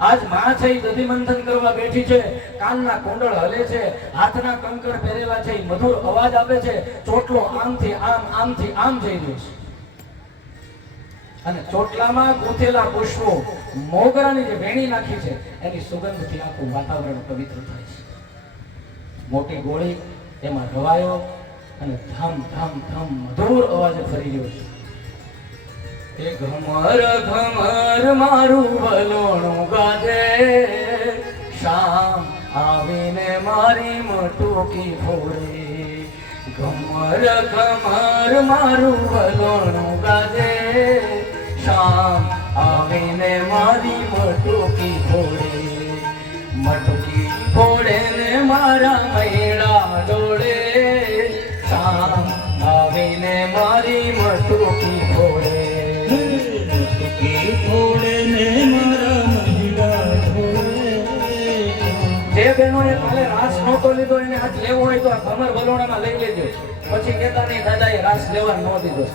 આજમાં છે ઈ દધી મંથન કરવા બેઠી છે. કાનના કુંડળ હલે છે. હાથના કંકણ પહેરેલા છે. મધુર અવાજ આપે છે. ચોટલો આમથી આમ આમથી આમ જઈ રહ્યો છે. અને ચોટલામાં ગૂંથેલા પુષ્પો મોગરાની જે વેણી નાખી છે, એની સુગંધથી આખું વાતાવરણ પવિત્ર થાય છે. મોટી ગોળી એમાં રવાયો અને ધમ ધમ ધમ મધુર અવાજે ફરી રહ્યો છે. એ ઘમર ઘમર મારું વલોણું ગાજે. શામ આવીને મારી મટુકી ફોડે ઘમર ઘમર મારું વલોણું ગાજે. શામ આવીને મારી મટુકી ફોડે મટુકી ફોડે ને મારા મૈડા ડોળે શામ આવીને મારી મટુકી બહેનોએ કાલે રાસ નહોતો લીધો, એને આજ લેવો હોય તો આ ભમર વલોણામાં લઈ લેજો. પછી કહેતા નહીં એ રાસ લેવા ન દીધો.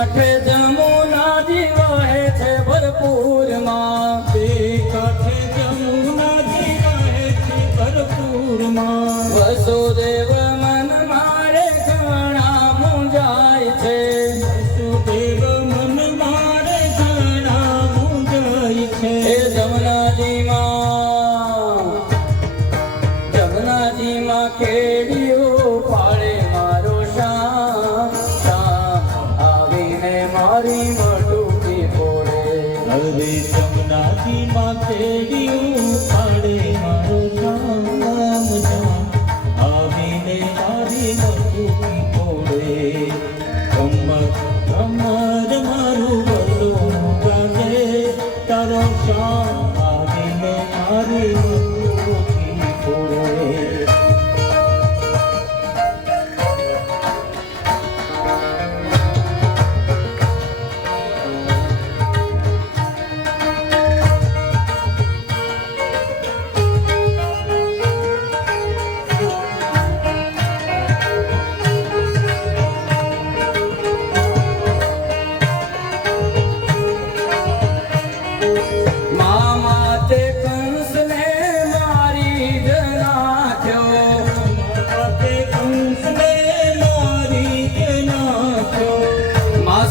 બે કાંઠે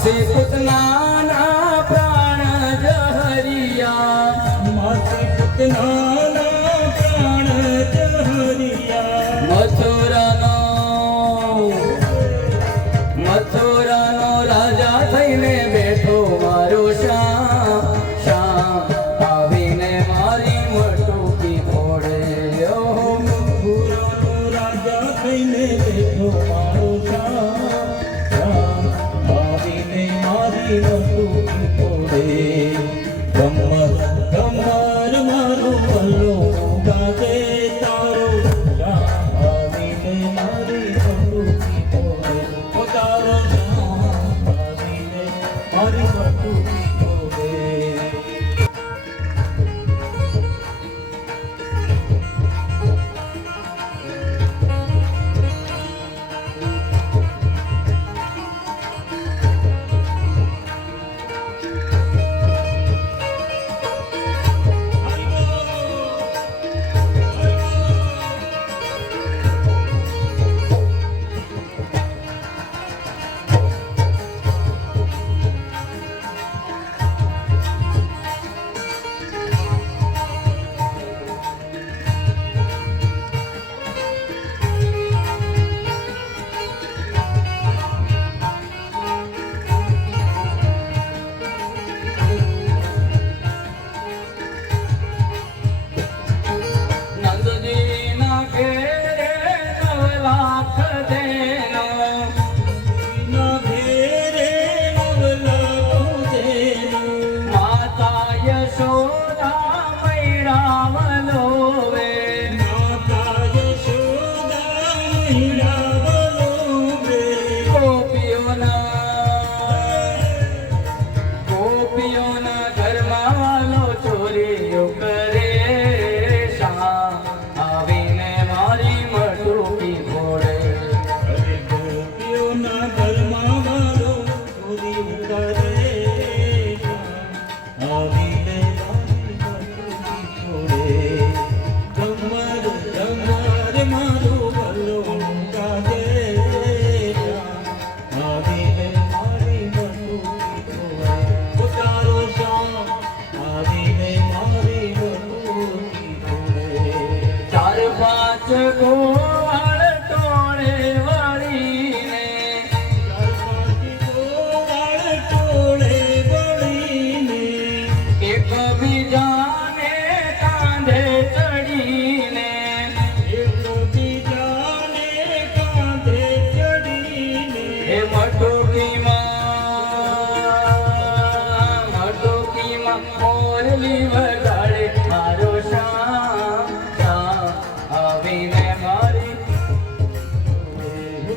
से कुतना Oh,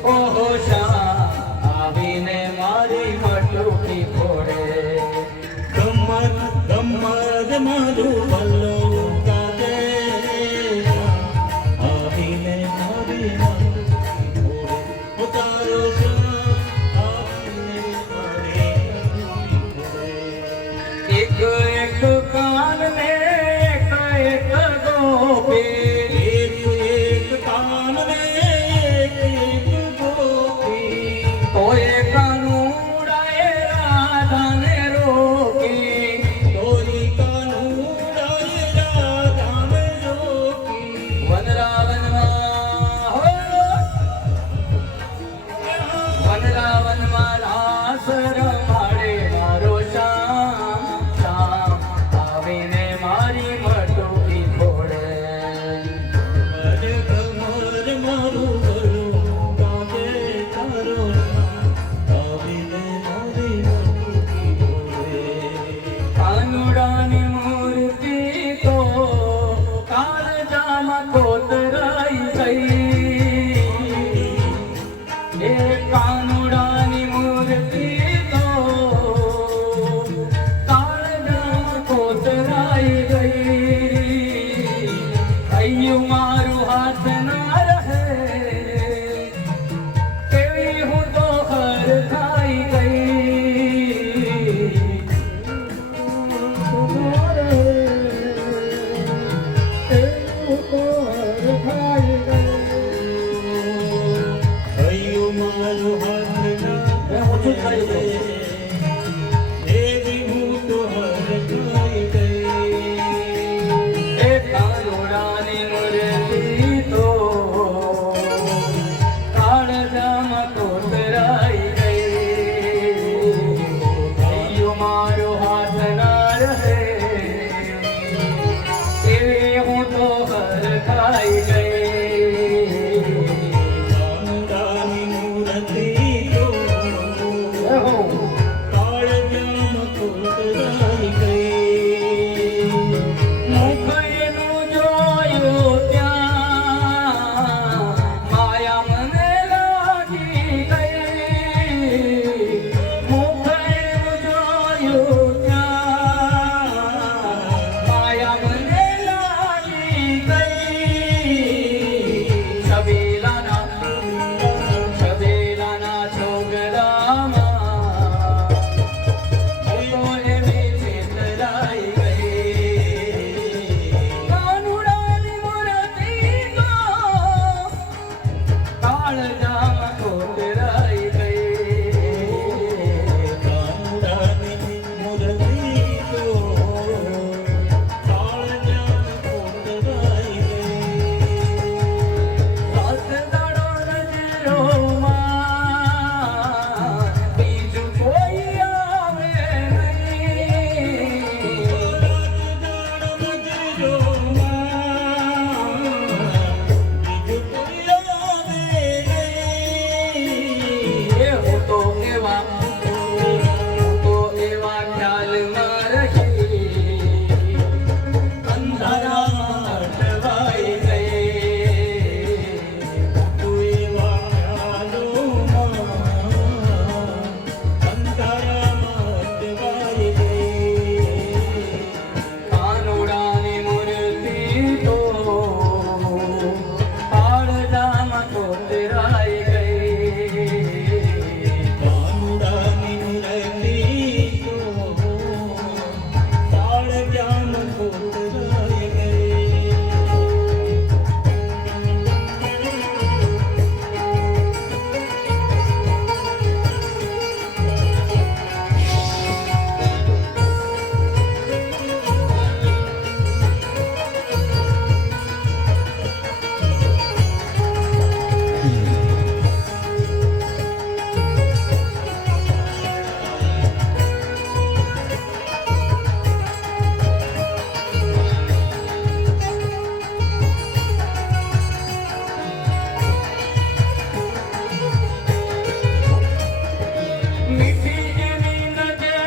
ઓહો શ્યામ આવીને મારી મટુકી ફોડે. એક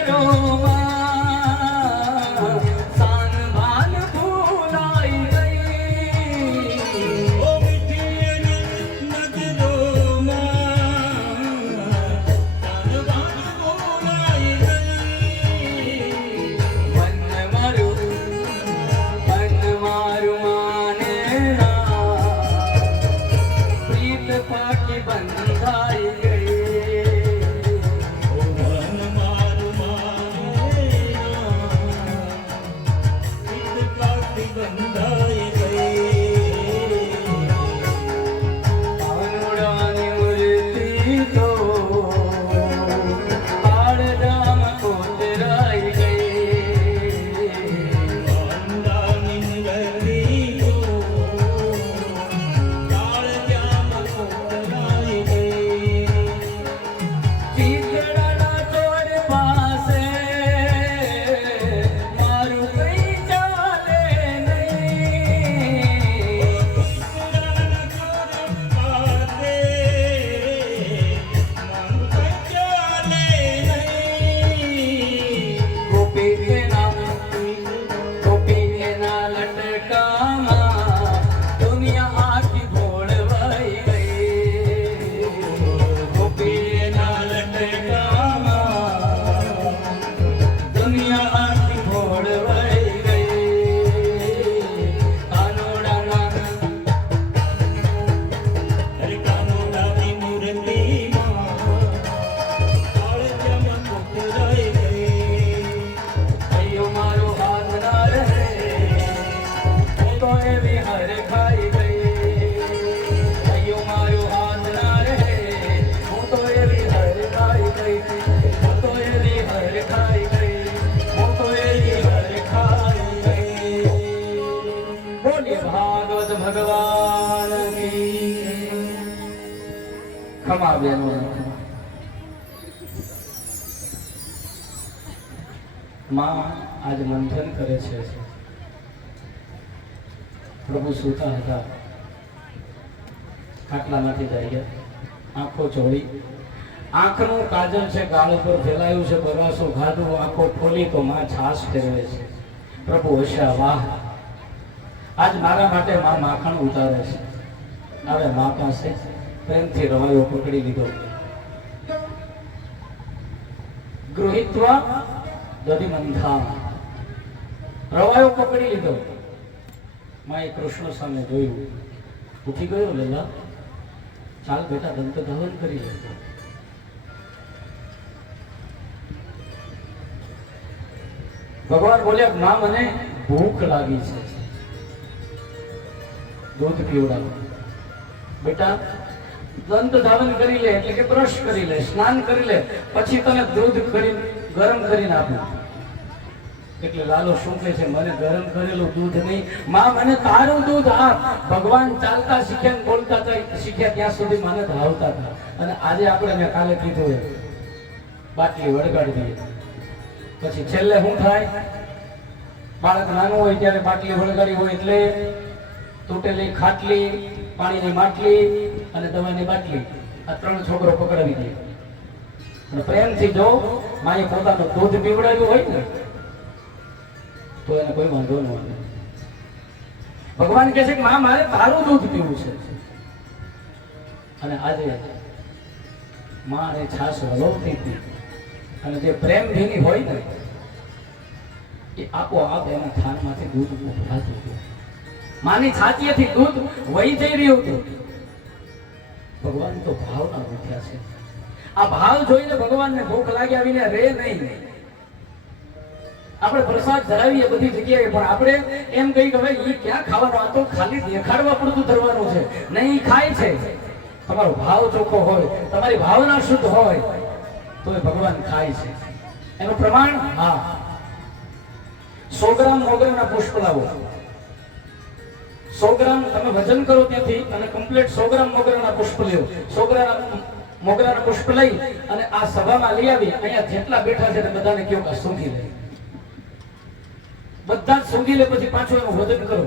তোমার સૂતા હતા. ખાટલામાંથી જાય આંખો ચોળી. આંખનું કાજલ છે ગાલ ઉપર ફેલાયું છે બરાસો ગાધું આંખો ખોલી તો માં છાસ ફેરવે છે. પ્રભુ હશા વાહ. આજ મારા માટે માં માખણ ઉતારે છે. હવે મા પાસે પ્રેમથી રવાયો પકડી લીધો. ગૃહિત્વા દધિમંથા રવાયો પકડી લીધો. માએ કૃષ્ણ સામે જોયું. ઉઠી ગયો લેલા ચાલ બેટા દંત દહન કરી લેતો ભગવાન બોલ્યા, માં, મને ભૂખ લાગી છે. દૂધ પીવડાવો. બેટા દંત ધાવન કરી લે, એટલે કે બ્રશ કરી લે, સ્નાન કરી લે. પછી તને દૂધ કરી ગરમ કરીને આપું. એટલે લાલો શું કહે છે, મને ગરમ કરેલું દૂધ નહીં. માં, મને તારું દૂધ આ ભગવાન ચાલતા શીખ્યા બોલતા શીખ્યા ત્યાં સુધી મને ધાવતા હતા. અને આજે આપણે મેં કાલે કીધું એ બાટલી વળગાડી દઈએ પછી છેલ્લે શું થાય? બાળક નાનું હોય ત્યારે બાટલી વળગાડી હોય એટલે તૂટેલી ખાટલી, પાણીની માટલી અને દવાની બાટલી આ ત્રણ છોકરો પકડાવી દે. અને પ્રેમથી જો, માએ પોતાનું દૂધ પીવડાવ્યું હોય ને તો એને કોઈ વાંધો ન આવે. ભગવાન કહે છે કે માં, મારે તારું દૂધ પીવું છે. અને આજે માં છાશ હલવતી હતી. અને જે પ્રેમ ભીની હોય ને, એ આપોઆપ એના થાનમાંથી દૂધ ઉભરાતું હતું. માની છાતીએથી દૂધ વહી જઈ રહ્યું હતું. ભગવાન તો ભાવના ઉઠ્યા છે. આ ભાવ જોઈને ભગવાનને ભૂખ લાગી આવીને રે નહીં. આપણે પ્રસાદ ધરાવીએ બધી જગ્યાએ, પણ આપણે એમ કહી કે ભાઈ એ ક્યાં ખાવાનો? આ તો ખાલી દેખાડવા પૂરતું ધરવાનું છે. નહીં ખાય છે. તમારો ભાવ ચોખ્ખો હોય, તમારી ભાવના શુદ્ધ હોય તો એ ભગવાન ખાય છે. એનું પ્રમાણ? હા. સો ગ્રામ મોગરાના પુષ્પ લાવો. સો ગ્રામ તમે વજન કરો ત્યાંથી અને કમ્પ્લીટ સો ગ્રામ મોગરાના પુષ્પ લ્યો. સો ગ્રામ મોગરાના પુષ્પ લઈ અને આ સભામાં લઈ આવી. અહીંયા જેટલા બેઠા છે બધાને કયો કે સુખી લે. બધા સૂંઘી લે, પછી પાછું એનું વજન કરો.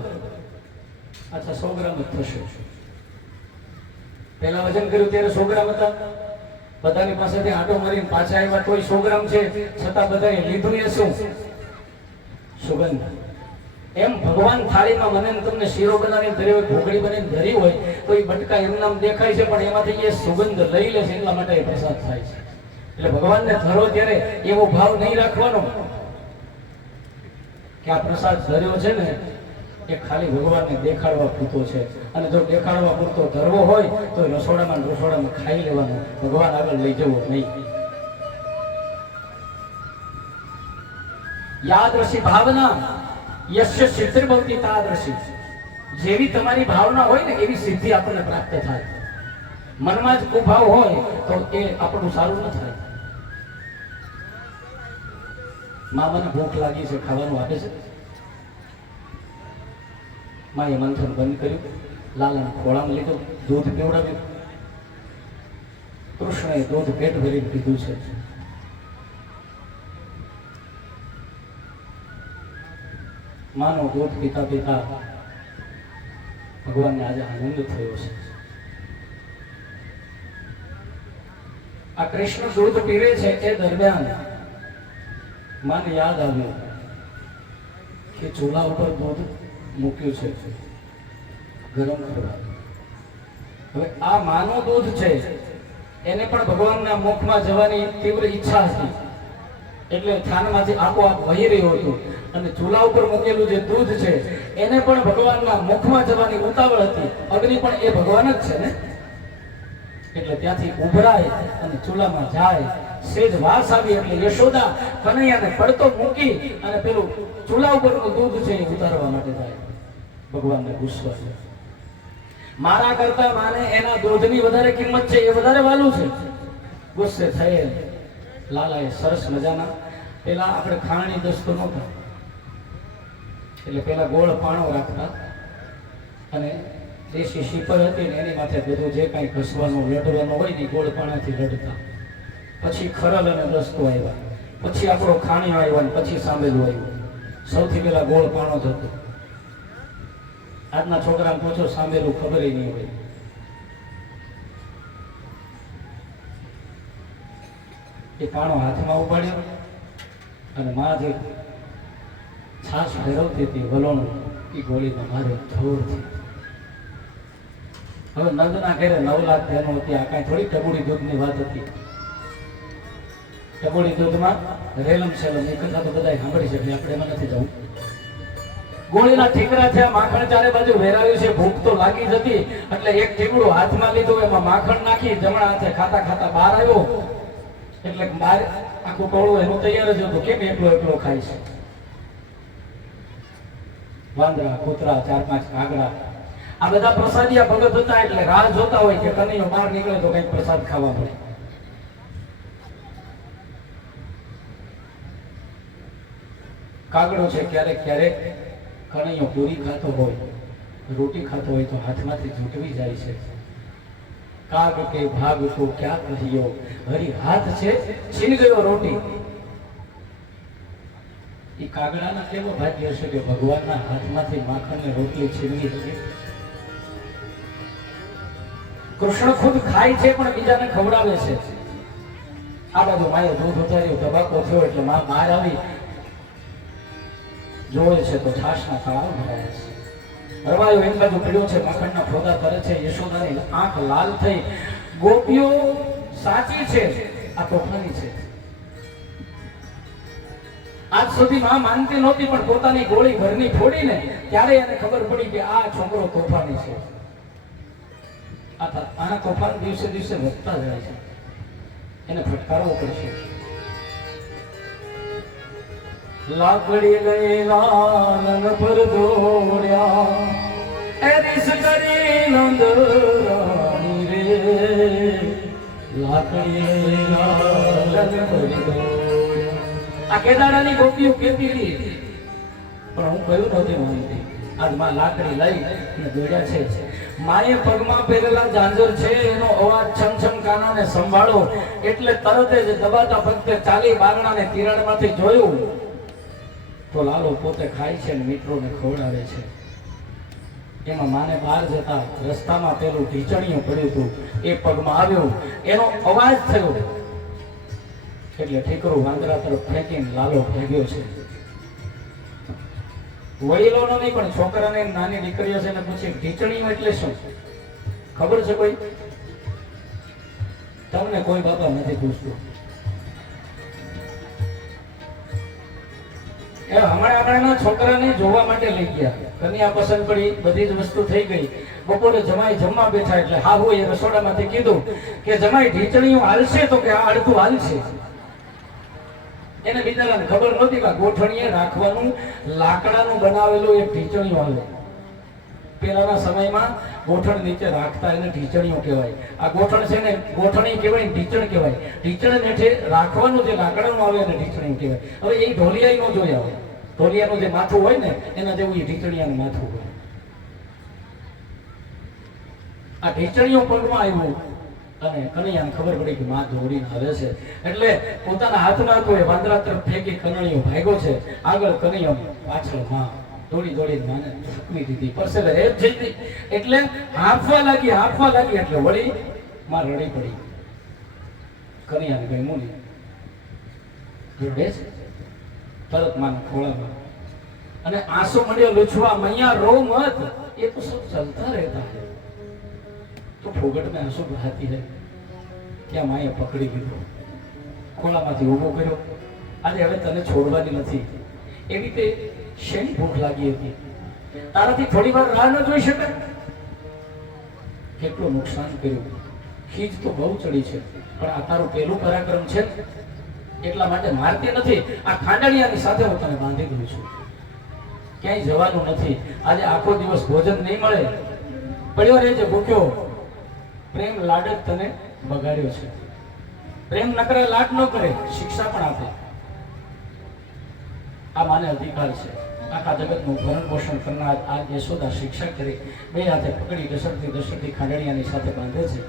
અચ્છા, સો ગ્રામ જ થશે. પહેલા વજન કર્યું ત્યારે સો ગ્રામ હતા. બધાની પાસેથી આટો મારીને પાછા આવ્યા. તોય સો ગ્રામ છે. છતાં બધાએ લીધું એ શું? સુગંધ. એમ ભગવાન થાળીમાં મને તમને શીરો બનાવીને ધરી હોય ઢોકળી બનાવીને ધરી હોય, તો એ બટકા એમ નામ દેખાય છે, પણ એમાંથી એ સુગંધ લઈ લે છે, એટલા માટે એ પ્રસાદ થાય છે. એટલે ભગવાનને ધરો ત્યારે એવો ભાવ નહીં રાખવાનો. કે આ પ્રસાદ ધર્યો છે ને, એ ખાલી ભગવાનને દેખાડવા પૂરતો છે. અને જો દેખાડવા પૂરતો ધરવો હોય, તો રસોડામાં રસોડામાં ખાઈ લેવાનો. ભગવાન આગળ લઈ જવો નહીં. યાદરસી ભાવના યશ્ય સિદ્ધિ ભક્તિ તાદૃશી જેવી તમારી ભાવના હોય ને, એવી સિદ્ધિ આપણને પ્રાપ્ત થાય. મનમાં જ કુભાવ હોય, તો એ આપણું સારું ન થાય. મા મને ભૂખ લાગી છે, ખાવાનું આપે છે. માએ મંથન બંધ કર્યું. લાલાને ખોળામાં લીધો, દૂધ પીવડાવ્યું. કૃષ્ણએ દૂધ પેટ ભરીને પીધું છે. માનો દૂધ પીતા પીતા ભગવાનને આજે આનંદ થયો છે. આ કૃષ્ણ દૂધ પીવે છે એ દરમિયાન મને યાદ આવ્યું કે ચૂલા ઉપર દૂધ મૂક્યું છે. ગરમ ખોરાક હવે આ માનું દૂધ છે, એને પણ ભગવાનના મુખમાં જવાની તીવ્ર ઈચ્છા હતી. એટલે થાનમાંથી આપોઆપ વહી રહ્યું હતું અને ચૂલા ઉપર મૂકેલું જે દૂધ છે, એને પણ ભગવાનના મુખમાં જવાની ઉતાવળ હતી. અગ્નિ પણ એ ભગવાન જ છે ને? એટલે ત્યાંથી ઉભરાય અને ચૂલામાં જાય. સેજ વાસ આવી એટલે યશોદા કનૈયાને પડતો મૂકી અને પેલું ચૂલા ઉપરનું દૂધ છે એ ઉતારવા માટે જાય ભગવાનને ગુસ્સો છે. મારા કરતા માને એના દૂધની વધારે કિંમત છે, એ વધારે વાલું છે. ગુસ્સે થયેલ લાલાએ સરસ મજાના પેલા આપણે ખાણી દસ્તો નહોતા. એટલે પેલા ગોળ પાણો રાખતા અને દેશી શીપર હતી ને એની માથે બધું જે કાંઈ ઘસવાનું, લડવાનું હોય ને ગોળ પાણાથી લડતા. પછી ખરલ અને રસ્તો આવ્યા. પછી આપણો ખાણીઓ આવ્યો ને પછી સાંભેલું આવ્યું. સૌથી પહેલા ગોળ પાણો થતો આજના છોકરાને પૂછો સાંભેલું ખબર નહીં હોય. એ પાણો હાથમાં ઉપાડ્યો અને માં જે છાશ ફેરવતી હતી, વલોણ એ ગોળીમાં મારે જોરથી હવે નંદના ઘેરે નવ લાખ ધ્યાનો હતી, આ કાંઈ થોડી ટબુડી દૂધની વાત હતી. ટબુડી દૂધમાં રેલમ સેલમ એ કથા તો બધાય સાંભળી છે આપણે એમાં નથી જવું. ગોળીના ઠીકરા છે માખણ ચારે બાજુ વેરાયું છે, ભૂખ તો લાગી જ હતી, એટલે એક ઠીકડું હાથમાં લીધું, એમાં માખણ નાખી, જમણા હાથે ખાતા ખાતા બહાર આવ્યો. એટલે બહાર આખું ટોળું એનું તૈયાર જ હતું, કેમ એકલો એકલો ખાય છે? વાંદરા, કૂતરા, ચાર પાંચ કાગડા આ બધા પ્રસાદિયા ભગત હતા, એટલે રાહ જોતા હોય કે કનૈયો બહાર નીકળે તો કંઈક પ્રસાદ ખાવા મળે. કાગડો છે, ક્યારેક ક્યારેક કણૈયો પૂરી ખાતો હોય, રોટી ખાતો હોય તો હાથમાંથી જૂટવી જાય છે. કાગ કે ભાગ તો ક્યાં કહ્યો? હરી હાથ છે છીન ગયો રોટી. એ કાગડાના કેવો ભાગ્ય છે કે ભગવાનના હાથમાંથી માખણને રોટલી છીનવી હતી કૃષ્ણ ખુદ ખાય છે, પણ બીજાને ખવડાવે છે. આ બાજુ માએ દૂધ ઉતાર્યું તબાકો થયો, એટલે મા બહાર આવી જોવે છે તો છાશના કાળા ભરાયા છે. રવાયો એક બાજુ પીળો છે મખણના ફોદા કરે છે, યશોદાની આંખ લાલ થઈ. ગોપીઓ, સાચી છે, આ તોફાની છે. આજ સુધી માં માનતી નહોતી, પણ પોતાની ગોળી ઘરની ફોડીને ત્યારે એને ખબર પડી કે આ છોકરો તોફાની છે. આ તોફાન દિવસે દિવસે વધતા જાય છે. એને ફટકારવો પડશે. લાકડી લઈ લાલન પર દોડ્યા. એ દિસ કરી નંદ રાણી રે. લાકડી લઈ લાલન પર આ કેદારાની ગોપીઓ કેતી હતી? પણ હું કયું નહોતી માનતી. આજમાં લાકડી લઈ અને દોડ્યા છે. માએ પગમાં પહેરેલા ઝાંઝર છે, એનો અવાજ છમ છમ કાનાને સંભાળો. એટલે તરત જ દબાતા ભક્તે ચાલી બારણાને તિરાડમાંથી જોયું. તો લાલો પોતે ખાય છે અને મિત્રોને ખવડાવે છે. એમાં માને બહાર જતા રસ્તામાં પેલું ઢીચણીયું પડ્યું હતું. એ પગમાં આવ્યું. એનો અવાજ થયો. એટલે ઠીકરું વાંદરા તરફ ફેંકીને લાલો ફેંક્યો છે. વડીલોનો નહીં, પણ છોકરાને નાની દીકરીઓ છે ને પૂછે, ઢીચણીયું એટલે શું? ખબર છે કોઈ? તમને કોઈ બાબા નથી પૂછતું. એ હમણાં હમણાંના છોકરાને જોવા માટે લઈ ગયા. કન્યા પસંદ પડી, બધી જ વસ્તુ થઈ ગઈ. બપોરે જમાઈ જમવા બેઠા એટલે હા હોય એ રસોડામાંથી કીધું કે જમાઈ ઢીચણીઓ હાલશે તો કે આ અડધું હાલશે? એને બિચારાને ખબર નહોતી કે ગોઠણીએ રાખવાનું લાકડાનું બનાવેલું એક ઢીચણીઓ આવે પેલાના સમયમાં ગોઠણ નીચે રાખતા એને ઢીચણીઓ કહેવાય. આ ગોઠણ છે ને, ગોઠણી કહેવાય ઢીચણ કહેવાય. ઢીચણ નેઠે રાખવાનું જે લાકડાનું આવે એને ઢીચણી કહેવાય. હવે એ ઢોલિયાઈ નો જોઈ આવે ઢોલિયાનું જે માથું હોય ને, એના જેવું એ ઢીચણિયાનું માથું હોય. આ ઢીચણીઓ પગમાં આવ્યું અને કનૈયાને ખબર પડી કે માં દોડીને આવે છે. એટલે પોતાના હાથમાં કોઈ વાંદરા તરફ ફેંકી કનૈયો ભાગ્યો છે. આગળ કનૈયો પાછળમાં દોડી દોડી મહેનત થકમી દીધી. પરસેવે રેપ થઈ ગઈ. એટલે હાંફવા લાગી હાંફવા લાગી, એટલે વળી માં રડી પડી. કરિયાને કઈ મૂલી રડે છે તરત માના ખોળામાં. અને આંસુ મળ્યો લૂછવા, મૈયા રો મત. એ તો સબ ચલતા રહેતા હે. તો ફોગટ મેં આંસુ બહાતી હે. કે માએ પકડી લીધો. ખોળામાંથી ઊભો કર્યો. આજે હવે તને છોડવાની નથી. એ રીતે શેની ભૂખ લાગી હતી? તારાથી થોડી વાર રાહ ન જોઈ શકે કેટલું નુકસાન કર્યું. ખીજ તો બહુ ચડી છે, પણ આ તારું પહેલું પરાક્રમ છે એટલા માટે મારતી નથી. આ ખાંડણિયાની સાથે હું તને બાંધી દઉં છું. ક્યાંય જવાનું નથી. આજે આખો દિવસ ભોજન નહીં મળે. પડ્યો રહેજે ભૂખ્યો, પ્રેમ લાડક તને બગાડ્યો છે. પ્રેમ નકરા લાડ ન કરે, શિક્ષા પણ આપે. આ માને અધિકાર છે. આખા જગતનું ભરણ પોષણ કરનાર આ યશોદા શિક્ષક તરીકે બે હાથે પકડી દશરથી દશરથી ખાંડણિયાની સાથે બાંધે છે.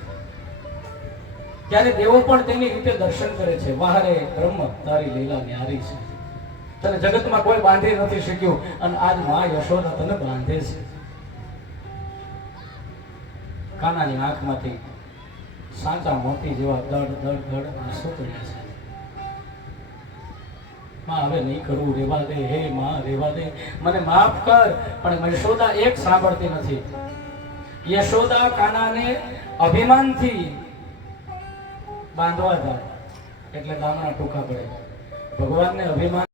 ત્યારે દેવો પણ તેની રીતે દર્શન કરે છે. વાહરે બ્રહ્મ, તારી લીલા ન્યારી છે. તને જગતમાં કોઈ બાંધી નથી શક્યું અને આજમાં યશોદા તને બાંધે છે. કાનાની આંખમાંથી સાચા મોતી જેવા દડ દડ દડ આંસુ પડ્યા છે. માં હવે નહીં કરવું, રેવા દે, હે માં, રેવા દે. મને માફ કર, પણ યશોદા એક સાંભળતી નથી. યશોદા કાનાને અભિમાનથી બાંધવા જાય એટલે ગામના ટૂંકા પડે. ભગવાનને અભિમાન